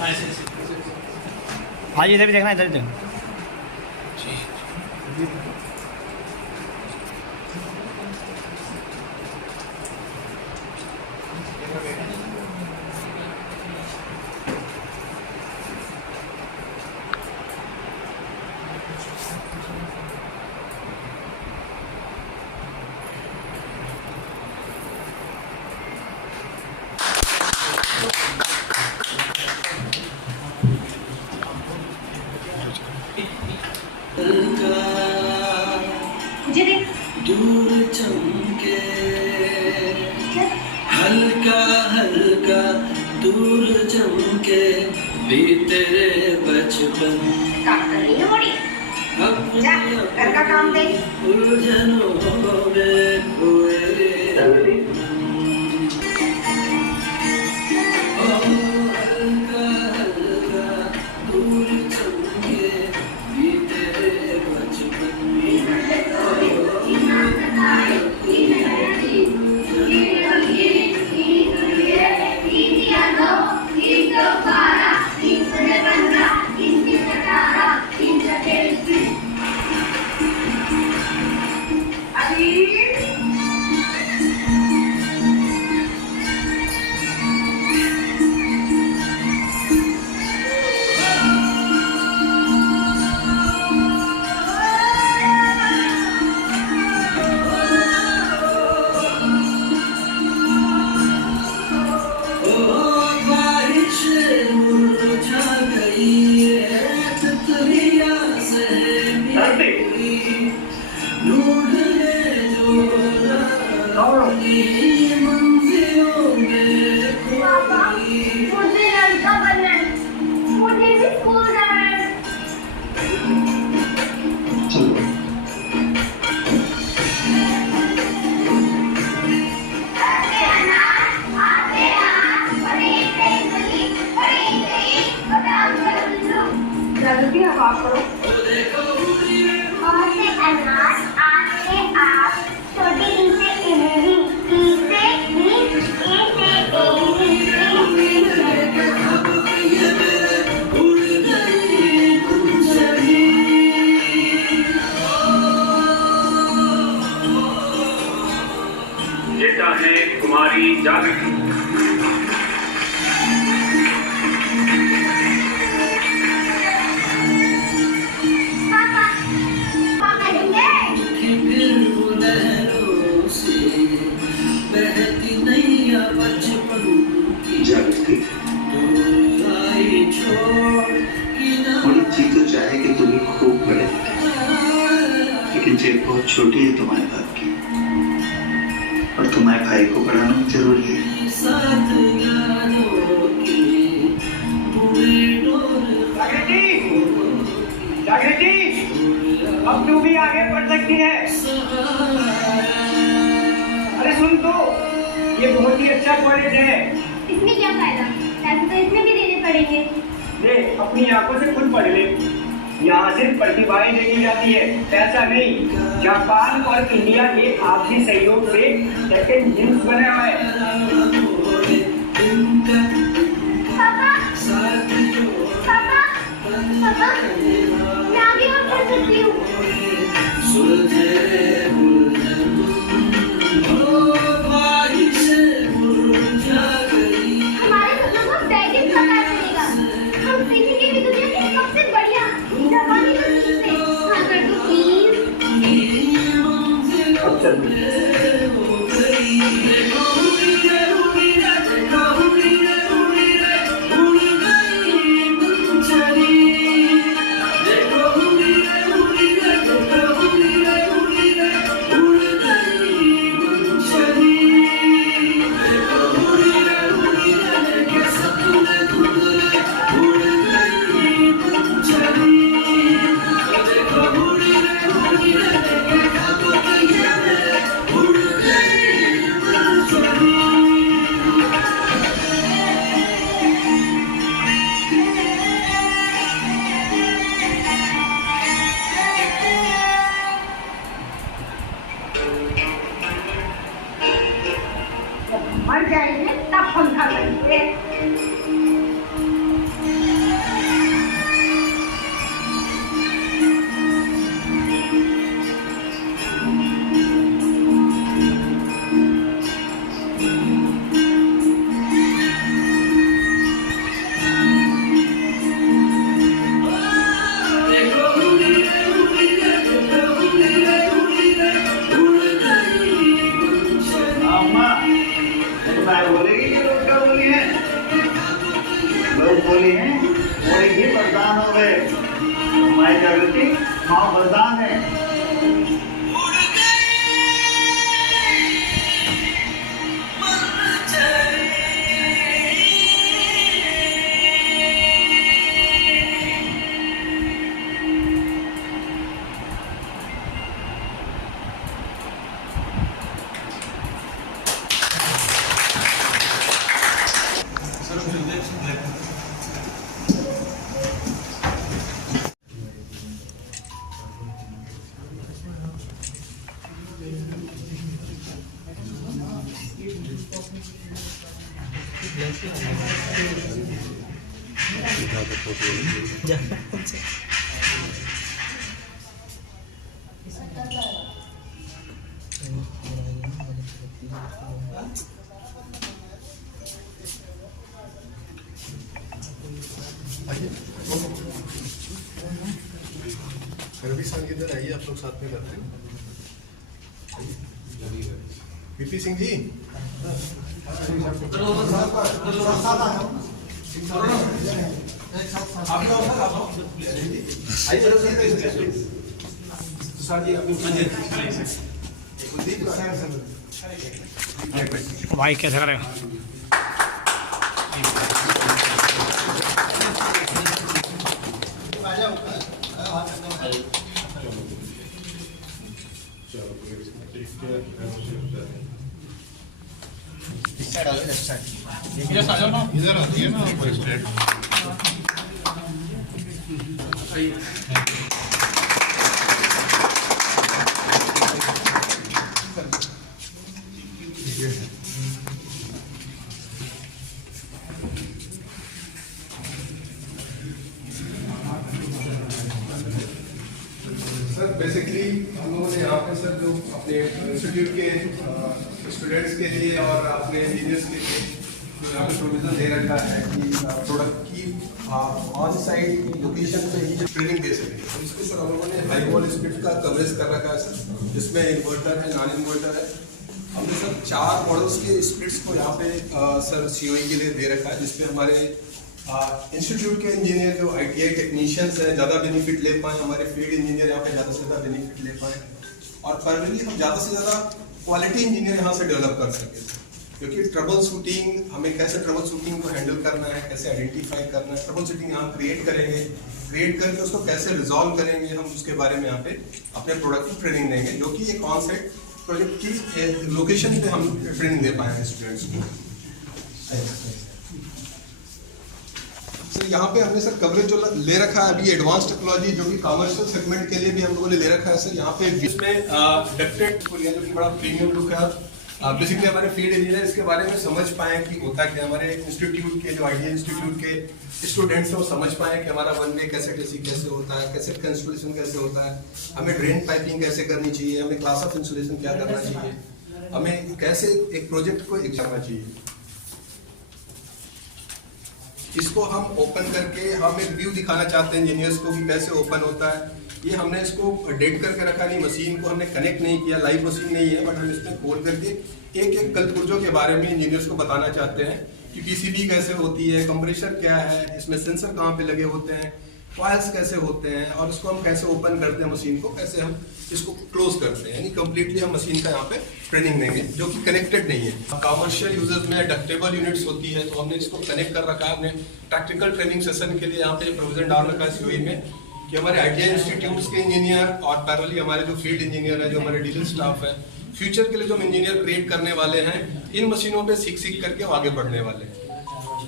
आज इधर भी देखना, इधर इधर। दूर चमके हल्का हल्का दूर चमके भी तेरे बचपन घर का काम दे उलझनों में खोए हल्का हल्का दूर चमके भी तेरे बचपन जल्दी हवा करो। और से अनाज, आ से आप, छोटी ई से इमली, ई से ईंट, ए से एड़ी, बेटा है कुमारी जागृति। बड़ी चीज तो चाहे कि तुम्हें खूब पड़े, लेकिन जेब बहुत छोटी है तुम्हारे बाप की, और तुम्हारे भाई को पढ़ाना जरूरी है। जागृति, अब तू भी आगे बढ़ सकती है। अरे सुन तो, ये बहुत ही अच्छा कॉलेज है। इसमें क्या फायदा? पैसे तो इसमें भी देने पड़ेंगे। ले, अपनी आंखों से खुद पढ़ ले। यहाँ सिर्फ प्रतिभाएं देखी जाती है, पैसा नहीं। जापान और इंडिया के आपसी सहयोग से सेकंड जिम्स बना हुआ है। पापा, पापा, पापा, मैं आगे और पढ़ सकती हूँ। हमारे सपनों को बैगिंग सरकार करेगा। हम सीखेंगे भी दुनिया की सबसे बढ़िया जापानी लड़की से। हाँ कर दो प्लीज। अब चल। बोली है और ये वरदान हो गए। माई जागृति माँ वरदान है। रवि संगीत आइए, आप लोग साथ में करते हैं। वीपी सिंह जी भाई कैसे करेगा? इधर आती है ना स्ट्रेट। सर बेसिकली हम लोगों ने यहाँ पे सर जो अपने इंस्टीट्यूट के स्टूडेंट्स के लिए और अपने इंजीनियर्स के लिए जो यहाँ पे प्रोविजन दे रखा है कि प्रोडक्ट की ऑन साइट लोकेशन पे ही ट्रेनिंग दे सके। तो इसमें सर हम लोगों ने हाई वॉल स्पीड का कवरेज कर रखा है सर, जिसमें इन्वर्टर है, नॉन इन्वर्टर है। हमने सर 4 मॉडल्स के स्प्लिट्स को यहाँ पे सर COE के लिए दे रखा है, जिसपे हमारे इंस्टीट्यूट के इंजीनियर जो ITI टेक्नीशियंस हैं ज़्यादा बेनिफिट ले पाएँ, हमारे फील्ड इंजीनियर यहाँ पे ज़्यादा से ज़्यादा बेनिफिट ले पाएँ और फाइनली हम ज़्यादा से ज़्यादा क्वालिटी इंजीनियर यहाँ से डेवलप कर सकें। क्योंकि ट्रबल शूटिंग, हमें कैसे ट्रबल शूटिंग को हैंडल करना है, कैसे आइडेंटिफाई करना है, ट्रबल शूटिंग यहाँ क्रिएट करेंगे, क्रिएट करके उसको कैसे रिजॉल्व करेंगे, हम उसके बारे में यहाँ पे अपने प्रोडक्ट की ट्रेनिंग देंगे, जो कि एक ऑन साइट प्रोजेक्ट की लोकेशन पे हम ट्रेनिंग दे पाएंगे स्टूडेंट्स को। सर यहाँ पे हमने सर कवरेज जो ले रखा है अभी एडवांस टेक्नोलॉजी, जो कि कमर्शियल सेगमेंट के लिए भी हम लोगों ने ले रखा है सर। यहाँ पे इसमें डक्टेड जो कि बड़ा प्रीमियम लुक है। बेसिकली हमारे फील्ड इंजीनियर इसके बारे में समझ पाए कि होता क्या, हमारे इंस्टीट्यूट के जो आइडिया इंस्टीट्यूट के स्टूडेंट्स हैं वो समझ पाए कि हमारा वन वे कैसेट एसी कैसे होता है, कैसेट का इंस्टॉलेशन कैसे होता है, हमें ड्रेन पाइपिंग कैसे करनी चाहिए, हमें क्लास ऑफ इंस्टॉलेशन क्या करना चाहिए, हमें कैसे एक प्रोजेक्ट को एक करना चाहिए। इसको हम ओपन करके हम एक व्यू दिखाना चाहते हैं इंजीनियर्स को कि कैसे ओपन होता है। ये हमने इसको डेट करके रखा नहीं, मशीन को हमने कनेक्ट नहीं किया, लाइव मशीन नहीं है, बट हम इसमें खोल करके एक एक कलपुर्जों के बारे में इंजीनियर्स को बताना चाहते हैं कि PCB कैसे होती है, कंप्रेसर क्या है, इसमें सेंसर कहाँ पे लगे होते हैं, कॉइल्स कैसे होते हैं और इसको हम कैसे ओपन करते हैं मशीन को, कैसे हम इसको क्लोज करते हैं। यानी कंप्लीटली हम मशीन का यहाँ पे ट्रेनिंग देंगे जो कि कनेक्टेड नहीं है। कमर्शियल यूजर्स में डक्टेबल यूनिट्स होती है, तो हमने इसको कनेक्ट कर रखा है। हमने प्रैक्टिकल ट्रेनिंग सेशन के लिए यहाँ पे प्रोविजन डाल रखा है COE में कि हमारे ITI इंस्टीट्यूट्स के इंजीनियर और पैरेलली हमारे जो फील्ड इंजीनियर है, जो हमारे डीलर स्टाफ है, फ्यूचर के लिए जो हम इंजीनियर क्रिएट करने वाले हैं, इन मशीनों पे सीख करके आगे बढ़ने वाले हैं।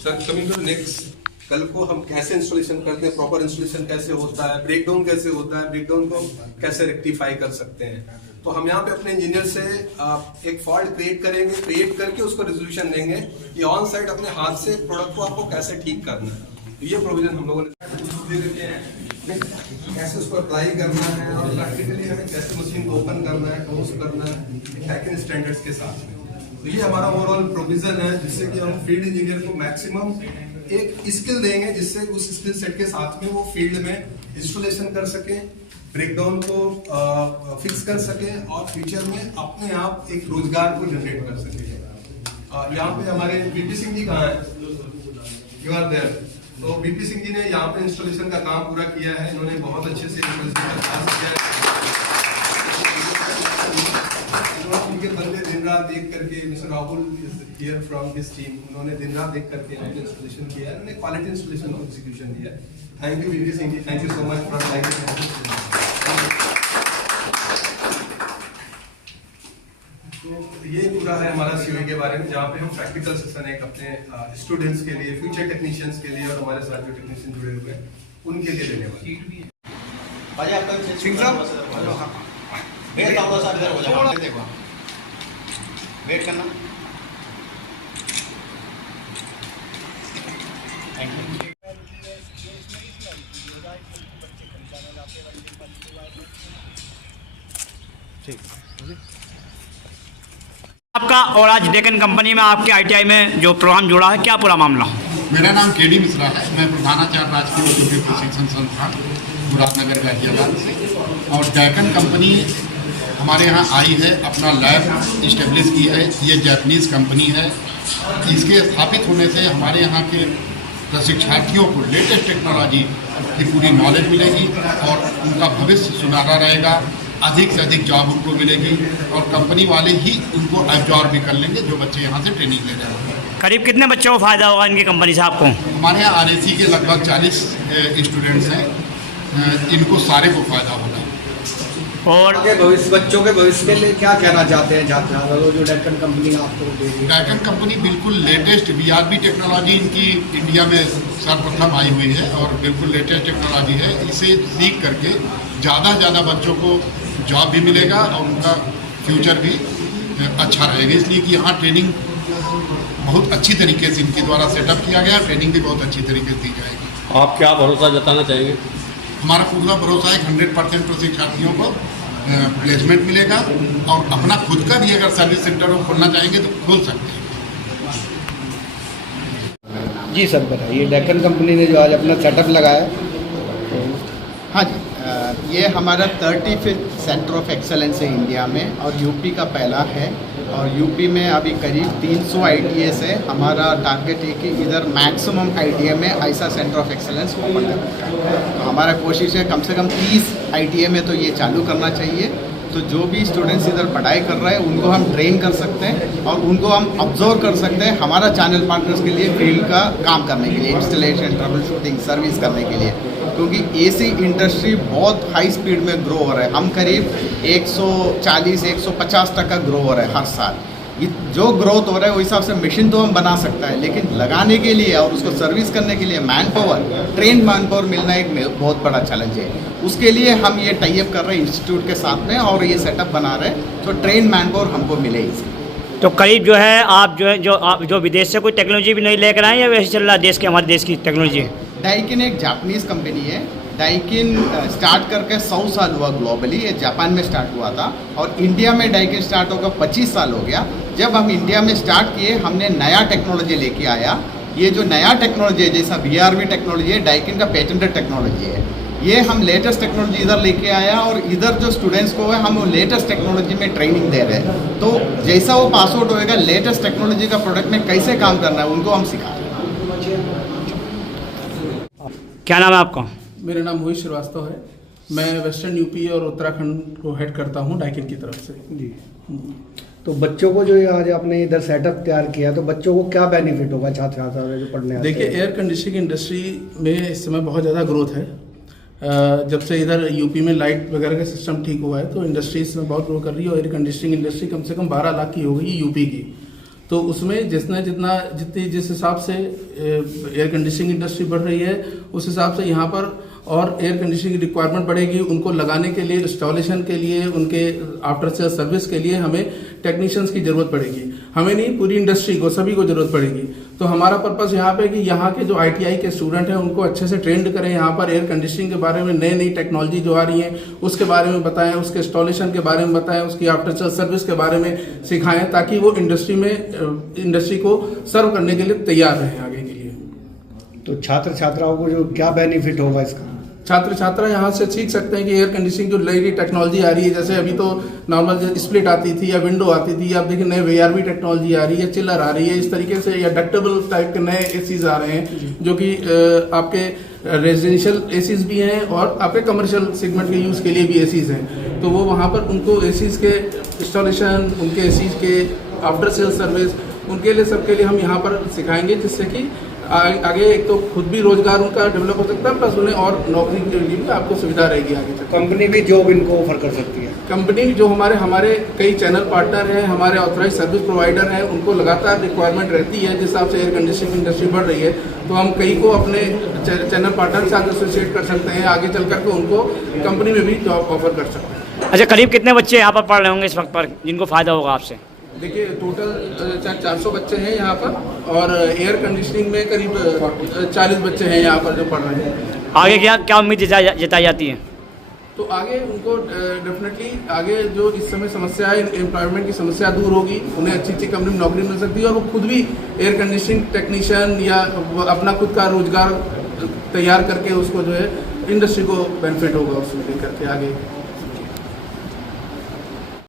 सर कमिंग टू नेक्स्ट, कल को हम कैसे इंस्टॉलेशन करते हैं, प्रॉपर इंस्टॉलेशन कैसे होता है, ब्रेकडाउन कैसे होता है, ब्रेकडाउन को कैसे रेक्टिफाई कर सकते हैं। तो हम यहाँ पे अपने इंजीनियर से एक फॉल्ट क्रिएट करेंगे, क्रिएट करके उसको रेजोल्यूशन देंगे कि ऑन साइट अपने हाथ से प्रोडक्ट को आपको कैसे ठीक करना है। तो ये प्रोविजन हम लोगों ने दे देते हैं, कैसे उसको अप्लाई करना है और प्रैक्टिकली हमें कैसे मशीन को ओपन करना है, क्लोज करना है हैकिंग स्टैंडर्ड्स के साथ में। तो ये हमारा ओवरऑल प्रोविजन है, जिससे कि हम फील्ड इंजीनियर को मैक्सिमम एक स्किल देंगे, जिससे उस स्किल सेट के साथ में वो फील्ड में इंस्टॉलेशन कर सके, ब्रेकडाउन को फिक्स कर सके और फ्यूचर में अपने आप एक रोजगार को जनरेट कर सके। यहाँ पे हमारे VP सिंह जी कहाँ है? You are there. तो बीपी सिंह जी ने यहाँ पे इंस्टॉलेशन का काम पूरा किया है, इन्होंने बहुत अच्छे से इंस्टॉलेशन का काम किया है। उनके बंदे दिन रात देख करके, mister Rahul here from this team, उन्होंने दिन रात देख करके यहाँ पे इंस्टॉलेशन किया है, उन्होंने क्वालिटी इंस्टॉलेशन का एग्जीक्यूशन दिया है। Thank you BP Singh ji, thank you so much for like. ये पूरा है हमारा सीओई के बारे में, जहाँ पे हम प्रैक्टिकल सेशन एक अपने स्टूडेंट्स के लिए, फ्यूचर टेक्नीशियंस के लिए और हमारे साथ जो टेक्नीशियन जुड़े हुए हैं उनके लिए देने वाले हैं। सिंह साहब वेट करना। आपका और आज डेकन कंपनी में आपके आईटीआई में जो प्रोग्राम जुड़ा है, क्या पूरा मामला? मेरा नाम केडी मिश्रा है, मैं प्रधानाचार्य राजकीय औद्योगिक प्रशिक्षण संस्थान मुरादनगर गाजियाबाद से। और डेकन कंपनी हमारे यहाँ आई है, अपना लैब इस्टेब्लिश की है। ये जापानीज़ कंपनी है। इसके स्थापित होने से हमारे यहाँ के प्रशिक्षार्थियों को लेटेस्ट टेक्नोलॉजी की पूरी नॉलेज मिलेगी और उनका भविष्य सुनहरा रहेगा। अधिक से अधिक जॉब उनको मिलेगी और कंपनी वाले ही उनको एब्जॉर्ब भी कर लेंगे जो बच्चे यहाँ से ट्रेनिंग ले रहे हैं। करीब कितने बच्चों को फ़ायदा होगा इनकी कंपनी से आपको? हमारे यहाँ आरएसी के लगभग 40 स्टूडेंट्स हैं, इनको सारे को फ़ायदा होगा। और भविष्य, बच्चों के भविष्य के लिए क्या कहना चाहते हैं छात्र जो डेकन कंपनी आपको देगी? डेकन कंपनी बिल्कुल लेटेस्ट वीआरबी टेक्नोलॉजी इनकी इंडिया में सर्वप्रथम आई हुई है और बिल्कुल लेटेस्ट टेक्नोलॉजी है। इसे सीख करके ज़्यादा से ज़्यादा बच्चों को जॉब भी मिलेगा और उनका फ्यूचर भी अच्छा रहेगा। इसलिए कि यहाँ ट्रेनिंग बहुत अच्छी तरीके से इनके द्वारा सेटअप किया गया, ट्रेनिंग भी बहुत अच्छी तरीके से दी जाएगी। आप क्या भरोसा जताना चाहेंगे? हमारा पूरा भरोसा है 100% प्रशिक्षार्थियों को प्लेसमेंट मिलेगा और अपना खुद का भी अगर सर्विस सेंटर को खोलना चाहेंगे तो खोल सकते हैं। जी सर बताइए, डेकन कंपनी ने जो आज अपना सेटअप लगाया। हाँ जी, ये हमारा 35th सेंटर ऑफ एक्सेलेंस है इंडिया में और यूपी का पहला है। और यूपी में अभी करीब 300 ITS है। हमारा टारगेट है कि इधर मैक्सिमम ITM में ऐसा सेंटर ऑफ एक्सेलेंस ओपन करने का। तो हमारा कोशिश है कम से कम 30 ITM में तो ये चालू करना चाहिए। तो जो भी स्टूडेंट्स इधर पढ़ाई कर रहे हैं उनको हम ट्रेन कर सकते हैं और उनको हम ऑब्जर्व कर सकते हैं हमारा चैनल पार्टनर्स के लिए फील्ड का काम करने के लिए, इंस्टॉलेशन, ट्रबल शूटिंग, सर्विस करने के लिए। क्योंकि AC इंडस्ट्री बहुत हाई स्पीड में ग्रो हो रहा है। हम करीब 140-150% ग्रो हो रहा है हर साल। जो ग्रोथ हो रहा है उस हिसाब से मशीन तो हम बना सकता है, लेकिन लगाने के लिए और उसको सर्विस करने के लिए man power, train man power मिलना एक बहुत बड़ा चैलेंज है। उसके लिए हम ये टाई अप कर रहे हैं इंस्टीट्यूट के साथ में और ये सेटअप बना रहे हैं तो ट्रेन मैन पावर हमको मिले इसमें। तो करीब जो है आप जो विदेश से कोई टेक्नोलॉजी भी नहीं लेकर आए या वैसे चल रहा है देश के, हमारे देश की टेक्नोलॉजी है? डाइकिन एक जापानीज़ कंपनी है। डाइकिन स्टार्ट करके 100 साल हुआ ग्लोबली। ये जापान में स्टार्ट हुआ था और इंडिया में डाइकिन स्टार्ट होकर 25 साल हो गया। जब हम इंडिया में स्टार्ट किए हमने नया टेक्नोलॉजी लेके आया। ये जो नया टेक्नोलॉजी है जैसा VRV टेक्नोलॉजी है, डाइकिन का पेटेंटेड टेक्नोलॉजी है। ये हम लेटेस्ट टेक्नोलॉजी इधर लेके आया और इधर जो स्टूडेंट्स को है हम लेटेस्ट टेक्नोलॉजी में ट्रेनिंग दे रहे हैं। तो जैसा वो पास आउट होएगा लेटेस्ट टेक्नोलॉजी का प्रोडक्ट में कैसे काम करना है उनको हम सिखा रहे हैं। क्या नाम है आपका? मेरा नाम मोहित श्रीवास्तव है। मैं वेस्टर्न यूपी और उत्तराखंड को हेड करता हूँ डाइकिन की तरफ से। जी, तो बच्चों को जो आज आपने इधर सेटअप तैयार किया तो बच्चों को क्या बेनिफिट होगा छात्र छात्रा जो पढ़ने आते हैं? देखिए, एयर कंडीशनिंग इंडस्ट्री में इस समय बहुत ज़्यादा ग्रोथ है। जब से इधर यूपी में लाइट वगैरह का सिस्टम ठीक हुआ है तो इंडस्ट्री इसमें बहुत ग्रो कर रही है और एयर कंडीशनिंग इंडस्ट्री कम से कम 12 लाख की हो गई यूपी की। तो उसमें जिस हिसाब से एयर कंडीशनिंग इंडस्ट्री बढ़ रही है उस हिसाब से यहाँ पर और एयर कंडीशनिंग की रिक्वायरमेंट बढ़ेगी। उनको लगाने के लिए, इंस्टॉलेशन के लिए, उनके आफ्टर सेल सर्विस के लिए हमें टेक्नीशियंस की ज़रूरत पड़ेगी। हमें नहीं, पूरी इंडस्ट्री को, सभी को ज़रूरत पड़ेगी। तो हमारा पर्पस यहाँ पे कि यहाँ के जो ITI के स्टूडेंट हैं उनको अच्छे से ट्रेंड करें। यहाँ पर एयर कंडीशनिंग के बारे में नई टेक्नोलॉजी जो आ रही है उसके बारे में बताएं, उसके इंस्टॉलेशन के बारे में बताएं, उसकी आफ्टर सेल सर्विस के बारे में सिखाएं ताकि वो इंडस्ट्री को सर्व करने के लिए तैयार रहें आगे के लिए। तो छात्र छात्राओं को जो क्या बेनिफिट होगा इसका? छात्र छात्रा यहाँ से सीख सकते हैं कि एयर कंडीशनिंग जो नई टेक्नोलॉजी आ रही है, जैसे अभी तो नॉर्मल स्प्लिट आती थी या विंडो आती थी, अब देखिए नए VRV टेक्नोलॉजी आ रही है, चिलर आ रही है, इस तरीके से या डक्टेबल टाइप के नए एसीज आ रहे हैं जो कि आपके रेजिडेंशियल एसीज भी हैं और आपके कमर्शियल सेगमेंट के यूज़ के लिए भी एसीज हैं। तो वो वहाँ पर उनको एसीज के इंस्टॉलेशन, उनके एसीज के आफ्टर सेल सर्विस, उनके लिए सबके लिए हम यहाँ पर सिखाएंगे, जिससे कि आगे एक तो खुद भी रोजगार उनका डेवलप हो सकता है, प्लस उन्हें और नौकरी के लिए भी आपको सुविधा रहेगी आगे तक। कंपनी भी जॉब इनको ऑफर कर सकती है। कंपनी जो हमारे कई चैनल पार्टनर हैं, हमारे ऑथराइज सर्विस प्रोवाइडर हैं, उनको लगातार रिक्वायरमेंट रहती है, जिस हिसाब से एयर कंडीशनिंग इंडस्ट्री बढ़ रही है, तो हम कई को अपने चैनल पार्टनर के साथ एसोसिएट कर सकते हैं, आगे चल करके उनको कंपनी में भी जॉब ऑफर कर सकते हैं। अच्छा, करीब कितने बच्चे यहाँ पर पढ़ रहे होंगे इस वक्त पर जिनको फ़ायदा होगा आपसे? देखिए टोटल 400 बच्चे हैं यहाँ पर और एयर कंडीशनिंग में करीब 40 बच्चे हैं यहाँ पर जो पढ़ रहे हैं। आगे क्या उम्मीद जताई जाती है? तो आगे उनको डेफिनेटली आगे जो इस समय समस्या है, एम्प्लॉयमेंट की समस्या दूर होगी, उन्हें अच्छी अच्छी कंपनी में नौकरी मिल सकती है और वो खुद भी एयर कंडीशनिंग टेक्नीशियन या अपना खुद का रोजगार तैयार करके उसको जो है इंडस्ट्री को बेनिफिट होगा उसमें लेकर के आगे।